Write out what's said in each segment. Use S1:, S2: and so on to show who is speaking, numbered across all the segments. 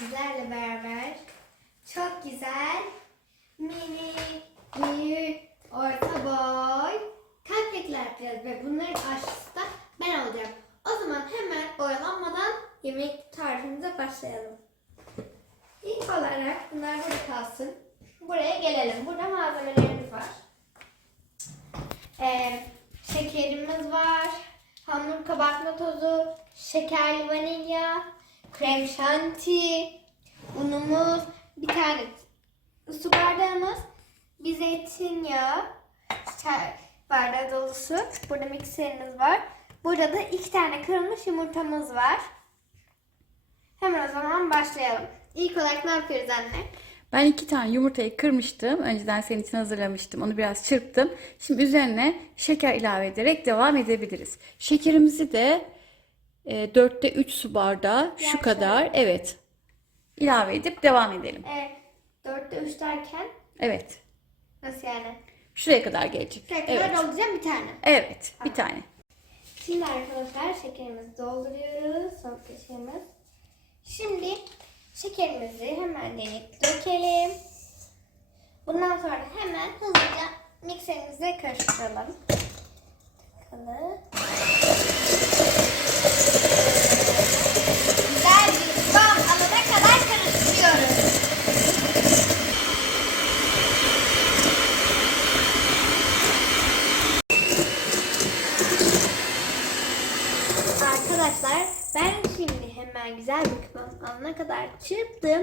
S1: sizlerle beraber çok güzel mini, büyük, orta boy cupcake'ler yapacağız ve bunların aşçısı da ben olacağım. O zaman hemen oyalanmadan yemek tarifimize başlayalım. İlk olarak bunlar burada kalsın. Buraya gelelim. Burada malzemelerimiz var. Ee, şekerimiz var. Hamur kabartma tozu, şekerli vanilya, krem şanti, unumuz, bir tane su bardağımız, bir zeytinyağı, çay bardağı dolusu. Burada mikserimiz var. Burada da iki tane kırılmış yumurtamız var. Hemen o zaman başlayalım. İlk olarak ne yapıyoruz anne?
S2: Ben iki tane yumurtayı kırmıştım. Önceden senin için hazırlamıştım. Onu biraz çırptım. Şimdi üzerine şeker ilave ederek devam edebiliriz. Şekerimizi de e, dörtte 3 su bardağı şu
S1: Yani
S2: kadar evet ilave edip devam edelim.
S1: Ee, dörtte üç derken
S2: Evet.
S1: nasıl yani?
S2: Şuraya kadar gelecek.
S1: Şuraya kadar
S2: Evet.
S1: dolduracağım bir tane.
S2: Evet. Bir tane.
S1: Şimdi arkadaşlar şekerimizi dolduruyoruz. Son kaşığımız. Şimdi şekerimizi hemen deneyip dökelim. Bundan sonra hemen hızlıca mikserimizle karıştıralım. Bakalım. Güzel bir kıvam alana kadar karıştırıyoruz. Arkadaşlar ben şimdi hemen güzel bir kıvam alana kadar çırptım.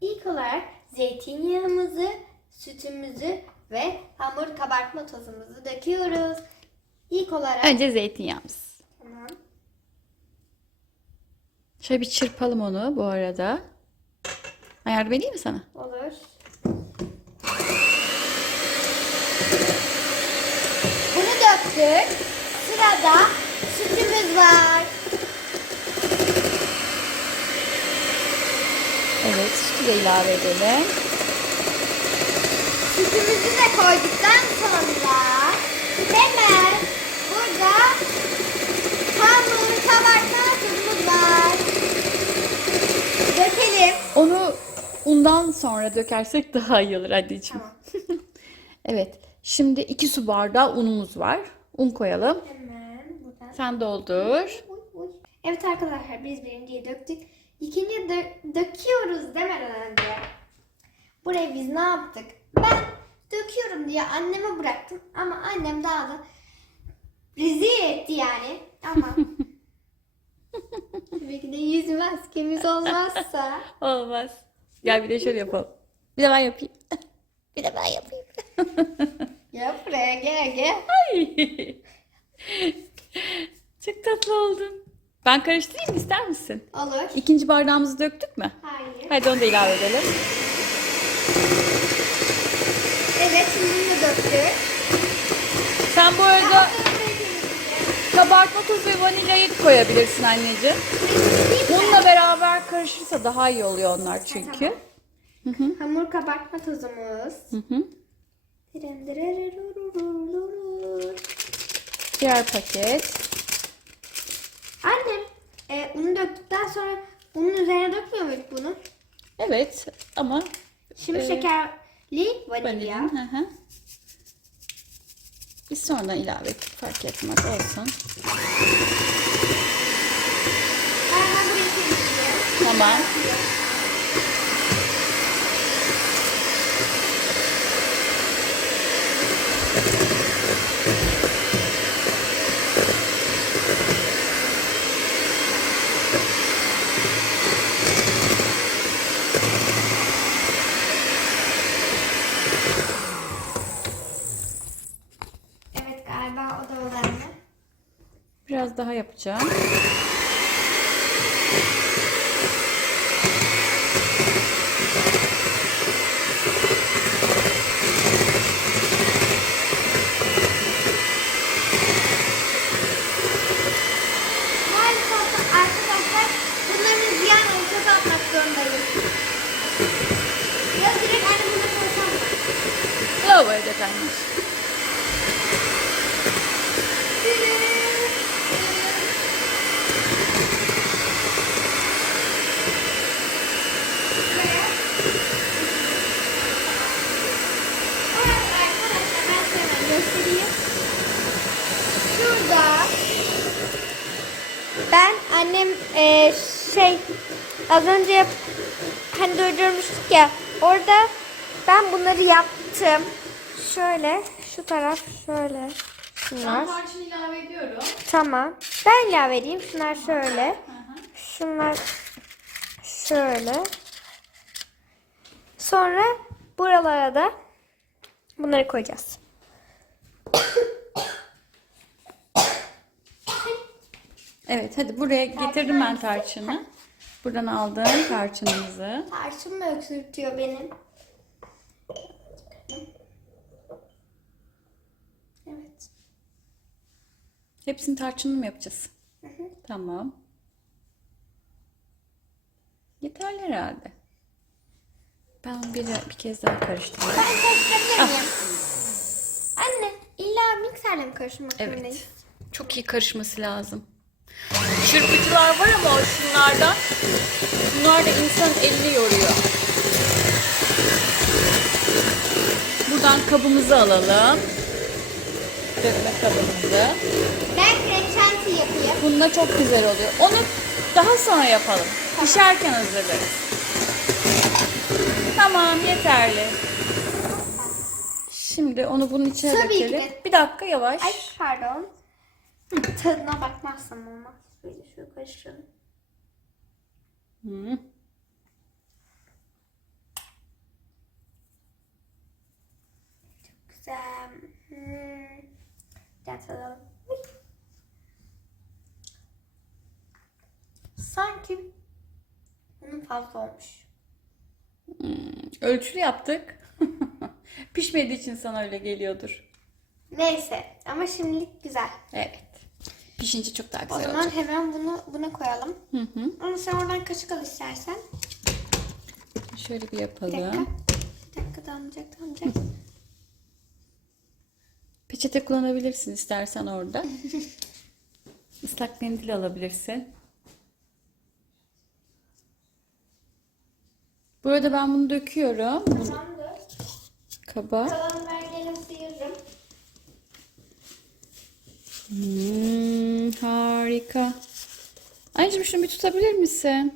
S1: İlk olarak zeytinyağımızı, sütümüzü ve hamur kabartma tozumuzu döküyoruz. İlk olarak
S2: Önce zeytinyağımız.
S1: tamam.
S2: Şöyle bir çırpalım onu bu arada. Yardım edeyim mi sana?
S1: Olur. Bunu döktük. Sırada sütümüz var.
S2: Evet. Sütü de ilave edelim.
S1: Sütümüzü de koyduktan sonra hemen burada hamur kabartma tuzumuz var. Dökelim.
S2: Onu undan sonra dökersek daha iyi olur anneciğim.
S1: Tamam.
S2: Evet. Şimdi 2 su bardağı unumuz var. Un koyalım.
S1: Hemen buradan.
S2: Sen doldur.
S1: Uy, uy. Evet arkadaşlar biz birinciyi döktük. İkinciyi dö- döküyoruz demeden önce. Buraya biz ne yaptık? Ben döküyorum diye anneme bıraktım ama annem daha da rezil etti yani. Ama tabii ki de yüz maskemiz olmazsa.
S2: Olmaz. Gel bir de şöyle yapalım. Bir de ben yapayım. bir de ben yapayım.
S1: Gel buraya gel gel.
S2: Ay. Çok tatlı oldun. Ben karıştırayım ister misin?
S1: Olur.
S2: İkinci bardağımızı döktük mü?
S1: Hayır.
S2: Hadi onu da ilave edelim.
S1: Evet şimdi bunu döktük.
S2: Sen bu arada kabartma tozu ve vanilyayı koyabilirsin anneciğim. Bununla beraber karışırsa daha iyi oluyor onlar çünkü.
S1: Hamur kabartma tozumuz.
S2: Hı hı. Diğer paket.
S1: Annem e, unu döktükten sonra unun üzerine dökmüyor muyduk bunu?
S2: Evet ama
S1: Şimdi
S2: Evet.
S1: şekerli vanilya.
S2: vanilya. Hı hı. Biz sonradan ilave ettik fark etmez olsun.
S1: Ben hemen.
S2: Tamam.
S1: Evet galiba o da oldu anne.
S2: Biraz daha yapacağım.
S1: Maalesef arkadaşlar bunların ziyan oldu. Çöpe atmak zorundayım. Ya direkt anne bunu koysam mı?
S2: Lavaboya dök anneciğim.
S1: Ben annem e, şey az önce hani durdurmuştuk ya orada ben bunları yaptım. Şöyle şu taraf şöyle. Şunlar.
S2: tarçın ilave ediyorum.
S1: Tamam. Ben ilave edeyim. Şunlar şöyle. Şunlar şöyle. Sonra buralara da bunları koyacağız.
S2: Evet hadi buraya getirdim ben tarçını. Buradan aldım tarçınımızı.
S1: Tarçın mı öksürtüyor benim? Evet.
S2: Hepsini tarçınlı mı yapacağız? Tamam. Yeterli herhalde. Ben bir, bir kez daha karıştırıyorum.
S1: Ben karıştırabilir miyim? Anne illa mikserle mi karıştırmak
S2: Evet.
S1: zorundayız?
S2: Çok iyi karışması lazım. Çırpıcılar var ama şunlardan. Bunlar da insanın elini yoruyor. Buradan kabımızı alalım. Dökme kabımızı.
S1: Ben krem şanti yapayım.
S2: Bununla çok güzel oluyor. Onu daha sonra yapalım. Pişerken hazırlarız. Tamam yeterli. Şimdi onu bunun içine
S1: Tabii ki
S2: dökelim.
S1: de.
S2: Bir dakika yavaş.
S1: Ay pardon. Tadına bakmazsam olmaz. Böyle şöyle karıştıralım.
S2: Hı.
S1: Güzel. Hmm. Gel tadalım. Sanki bunun fazla olmuş.
S2: Ölçülü yaptık. Pişmediği için sana öyle geliyordur.
S1: Neyse ama şimdilik güzel.
S2: Evet. Pişince çok daha
S1: O
S2: güzel
S1: zaman
S2: olacak.
S1: hemen bunu buna koyalım.
S2: Hı hı.
S1: Ama sen oradan kaşık al istersen.
S2: Şöyle bir
S1: Bir dakika.
S2: yapalım.
S1: Bir dakika damlayacak damlayacak.
S2: Peçete kullanabilirsin istersen orada. Islak mendil alabilirsin. Burada ben bunu döküyorum. Bunu
S1: Tamamdır.
S2: kaba.
S1: Kalan vergilerini sıyırırım.
S2: Hmm, harika. Anneciğim şunu bir tutabilir misin?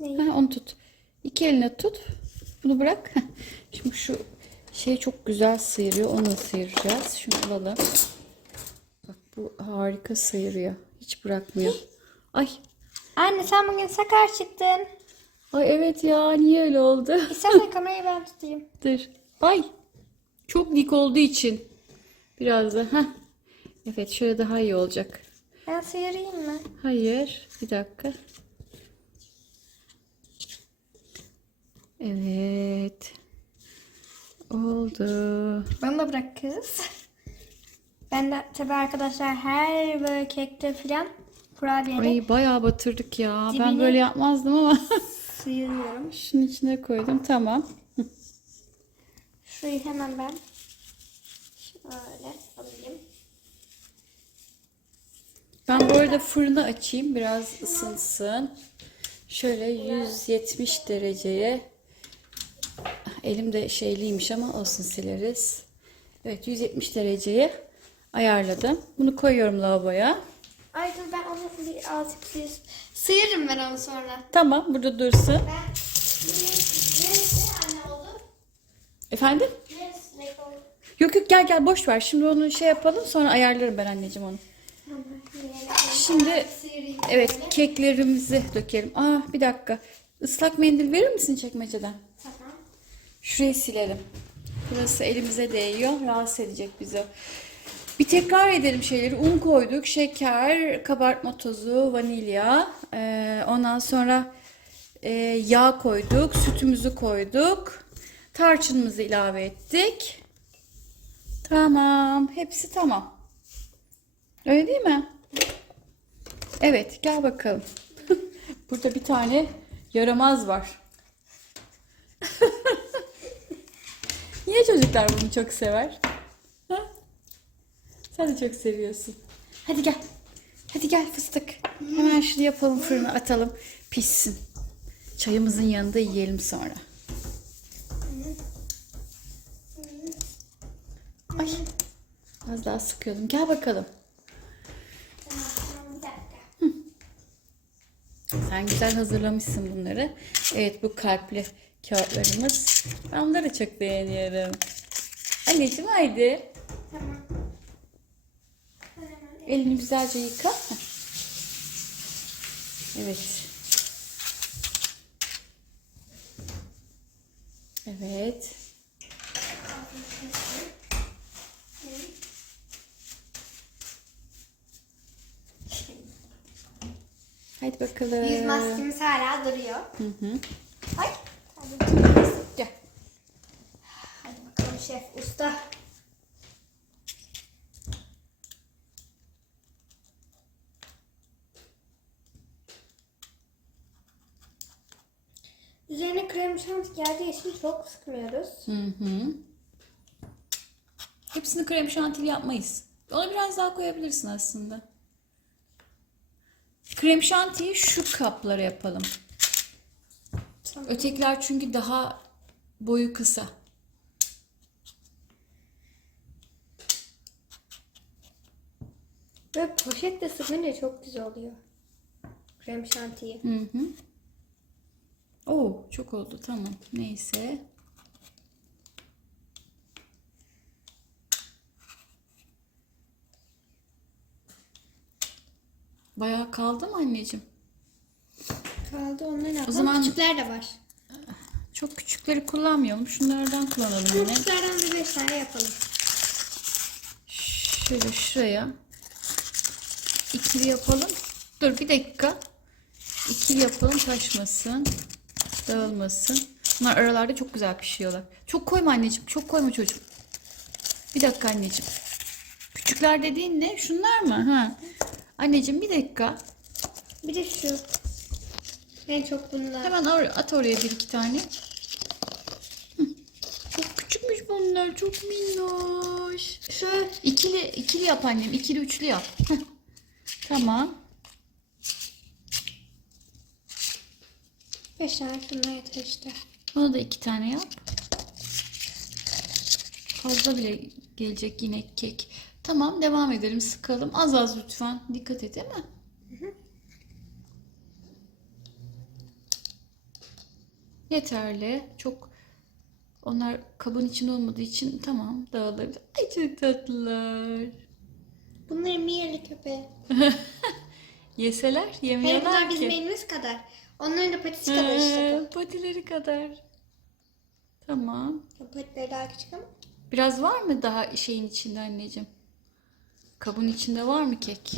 S1: Neyi?
S2: Ha, onu tut. İki eline tut. Bunu bırak. Şimdi şu şey çok güzel sıyırıyor. Onu sıyıracağız. Şunu alalım. Bak bu harika sıyırıyor. Hiç bırakmıyor. Ay.
S1: Anne sen bugün sakar çıktın.
S2: Ay evet ya niye öyle oldu?
S1: İstersen kamerayı ben tutayım.
S2: Dur. Ay. Çok dik olduğu için. Biraz da. Heh. Evet şöyle daha iyi olacak.
S1: Ben sıyırayım mı?
S2: Hayır. Bir dakika. Evet. Oldu.
S1: Bana da bırak kız. Ben de tabii arkadaşlar her böyle kekte filan kurabiyede
S2: Ay bayağı batırdık ya. Ben böyle yapmazdım ama.
S1: sıyırıyorum.
S2: Şunun içine koydum. Tamam.
S1: Şurayı hemen ben şöyle alayım.
S2: Ben bu arada fırını açayım. Biraz ısınsın. Şöyle 170 dereceye. Elim de şeyliymiş ama olsun sileriz. Evet 170 dereceye ayarladım. Bunu koyuyorum lavaboya.
S1: Ay dur ben onu bir azıcık sıyır. Sıyırırım ben onu sonra.
S2: Tamam burada dursun.
S1: Ben neresi anne oldu?
S2: Efendim?
S1: Neresi ne oldu?
S2: Yok yok gel gel boş ver. Şimdi onu şey yapalım sonra ayarlarım ben anneciğim onu. Şimdi evet keklerimizi dökelim. Aa bir dakika. Islak mendil verir misin çekmeceden?
S1: Tamam.
S2: Şurayı silelim. Burası elimize değiyor. Rahatsız edecek bizi. Bir tekrar edelim şeyleri. Un koyduk, şeker, kabartma tozu, vanilya. Ee, ondan sonra e, yağ koyduk, sütümüzü koyduk. Tarçınımızı ilave ettik. Tamam. Hepsi tamam. Öyle değil mi? Evet, gel bakalım. Burada bir tane yaramaz var. Niye çocuklar bunu çok sever? Ha? Sen de çok seviyorsun. Hadi gel. Hadi gel fıstık. Hemen şunu yapalım fırına atalım. Pişsin. Çayımızın yanında yiyelim sonra. Ay. Az daha sıkıyordum. Gel bakalım.
S1: Tamam bir dakika.
S2: Sen güzel hazırlamışsın bunları. Evet bu kalpli kağıtlarımız. Ben bunları çok beğeniyorum. Anneciğim haydi.
S1: Tamam.
S2: Elini güzelce yıka. Evet. Evet. Haydi bakalım.
S1: Yüz maskemiz hala duruyor.
S2: Hı hı.
S1: Ay.
S2: Gel.
S1: Hadi bakalım şef usta. Üzerine krem şanti geldiği için çok sıkmıyoruz.
S2: Hı hı. Hepsini krem şantili yapmayız. Ona biraz daha koyabilirsin aslında. Krem şantiyi şu kaplara yapalım.
S1: Tamam.
S2: Ötekiler çünkü daha boyu kısa.
S1: Böyle poşetle sıkınca çok güzel oluyor. Krem şantiyi.
S2: Hı hı. Oo, çok oldu. Tamam. Neyse. Bayağı kaldı mı anneciğim?
S1: Kaldı onların o
S2: zaman-.
S1: Küçükler de var.
S2: Çok küçükleri kullanmayalım. Şunlardan kullanalım yine.
S1: küçüklerden bir beş tane yapalım.
S2: Şöyle şuraya. İkili yapalım. Dur bir dakika. İkili yapalım taşmasın. Dağılmasın. Bunlar aralarda çok güzel pişiyorlar. Çok koyma anneciğim. Çok koyma çocuğum. Bir dakika anneciğim. Küçükler dediğin ne? Şunlar mı? Ha. Anneciğim bir dakika.
S1: Bir de şu. En çok bunlar.
S2: Hemen or- at oraya bir iki tane. Hı. Çok küçükmüş bunlar. Çok minnoş.
S1: Şu
S2: İkili, ikili yap annem. İkili üçlü yap. Tamam.
S1: beş tane şunlar yeter işte.
S2: Ona da iki tane yap. Fazla bile gelecek yine kek. Tamam devam edelim sıkalım. Az az lütfen. Dikkat et değil mi? Yeterli. Çok onlar kabın içinde olmadığı için tamam dağılabilir. Ay çok tatlılar.
S1: Bunların bir yerli köpeği.
S2: Yeseler
S1: Hayır
S2: yemiyorlar
S1: bunlar bizim
S2: ki.
S1: elimiz kadar. Onların da patisi kadar işte.
S2: Ee, patileri kadar. Tamam.
S1: Patileri daha küçük ama.
S2: Biraz var mı daha şeyin içinde anneciğim? Kabın içinde var mı kek?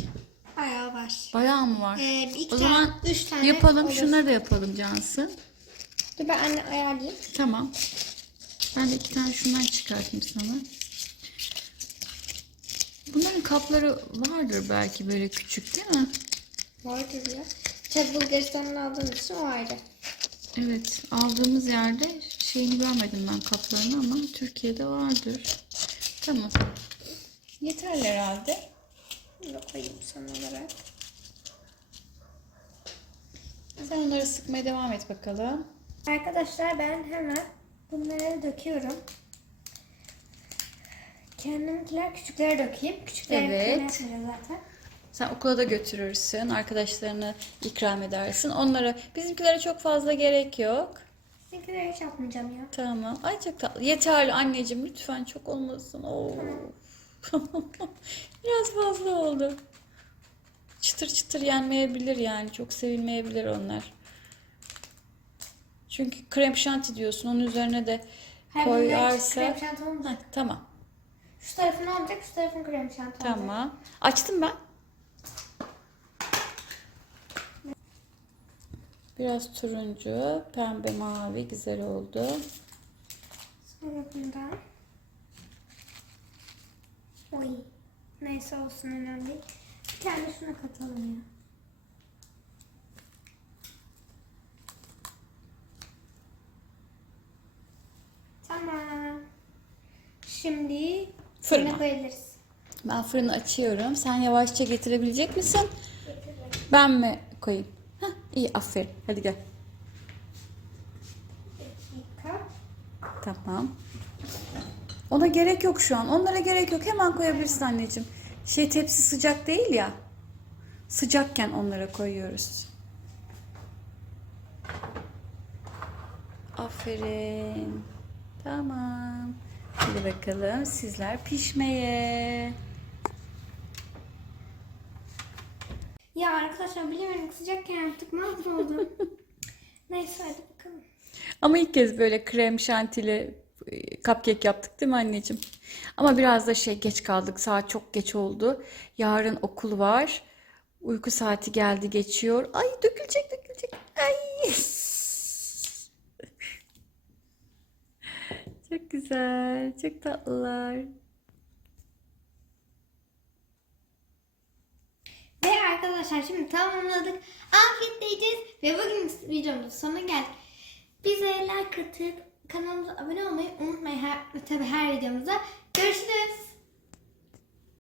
S1: Bayağı var.
S2: Bayağı mı var?
S1: Ee, iki
S2: o
S1: tane,
S2: zaman
S1: üç tane
S2: yapalım.
S1: olur.
S2: Şunları da yapalım Cansı.
S1: Dur ben anne ayarlayayım.
S2: Tamam. Ben de iki tane şundan çıkartayım sana. Bunların kapları vardır belki böyle küçük değil mi?
S1: Vardır ya. Tabi Bulgaristan'dan aldığım için o ayrı.
S2: Evet. Aldığımız yerde şeyini görmedim ben kaplarını ama Türkiye'de vardır. Tamam. Yeterli herhalde.
S1: Bunu da koyayım son olarak.
S2: Sen onları sıkmaya devam et bakalım.
S1: Arkadaşlar ben hemen bunları döküyorum. Kendimkiler küçüklere dökeyim. Küçüklere
S2: Evet.
S1: zaten.
S2: Sen okula da götürürsün, arkadaşlarına ikram edersin. Onlara, bizimkilere çok fazla gerek yok.
S1: Sizinkileri hiç yapmayacağım ya.
S2: Tamam. Ay çok tatlı. Yeterli anneciğim lütfen çok olmasın. Oo. Biraz fazla oldu. Çıtır çıtır yenmeyebilir yani. Çok sevilmeyebilir onlar. Çünkü krem şanti diyorsun. Onun üzerine de
S1: Her bunun krem
S2: koyarsa.
S1: şanti olmayacak.
S2: Heh, tamam.
S1: Şu tarafın olacak, şu tarafın krem şanti olacak.
S2: Tamam. Açtım ben. Biraz turuncu, pembe, mavi güzel oldu.
S1: Sonra bundan. Oy. Neyse olsun önemli. Bir tane şuna katalım ya. Tamam. Şimdi
S2: Fırına.
S1: koyabiliriz.
S2: Ben fırını açıyorum. Sen yavaşça getirebilecek misin? Ben mi koyayım? Heh, iyi aferin. Hadi gel.
S1: Dakika.
S2: Tamam. Ona gerek yok şu an. Onlara gerek yok. Hemen koyabilirsin anneciğim. Şey tepsi sıcak değil ya. Sıcakken onlara koyuyoruz. Aferin. Tamam. Hadi bakalım sizler pişmeye.
S1: Ya arkadaşlar bilemiyorum sıcakken yaptık mahvoldum. Neyse hadi bakalım.
S2: Ama ilk kez böyle krem şantili cupcake yaptık değil mi anneciğim? Ama biraz da şey geç kaldık. Saat çok geç oldu. Yarın okul var. Uyku saati geldi geçiyor. Ay dökülecek dökülecek. Ay. Çok güzel. Çok tatlılar.
S1: Ve arkadaşlar şimdi tamamladık. Yiyeceğiz. Ve bugün videomuzun sonuna geldik. Bize like atıp kanalımıza abone olmayı unutmayın. Her, tabii her videomuzda. Görüşürüz.